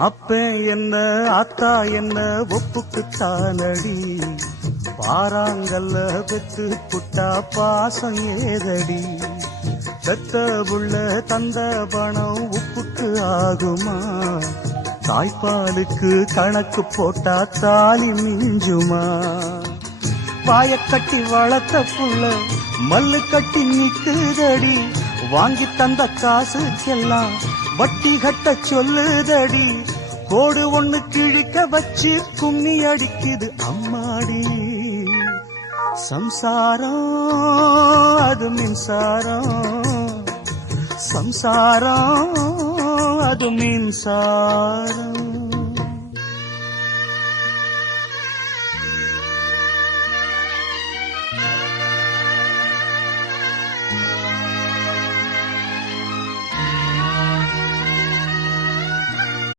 அப்ப என்ன ஆத்தா என்ன ஒப்புக்குத்தானடி, பாறாங்கல்ல பெத்து புட்டா பாசம் ஏதடி, பெத்த புள்ள தந்த பணம் உப்புக்கு ஆகுமா, தாய்ப்பாலுக்கு கணக்கு போட்டா தாலி மிஞ்சுமா, வாயக்கட்டி வளர்த்த புள்ள மல்லு கட்டி நிக்குதடி, வாங்கி தந்த காசுக்கெல்லாம் வட்டி கட்ட சொல்லுதடி, கோடு ஒண்ணு கிழிக்க வச்சு கும்மி அடிக்குது அம்மாடி, சம்சாரம் அது மின்சாரம், சம்சாரம் அது மின்சாரம்.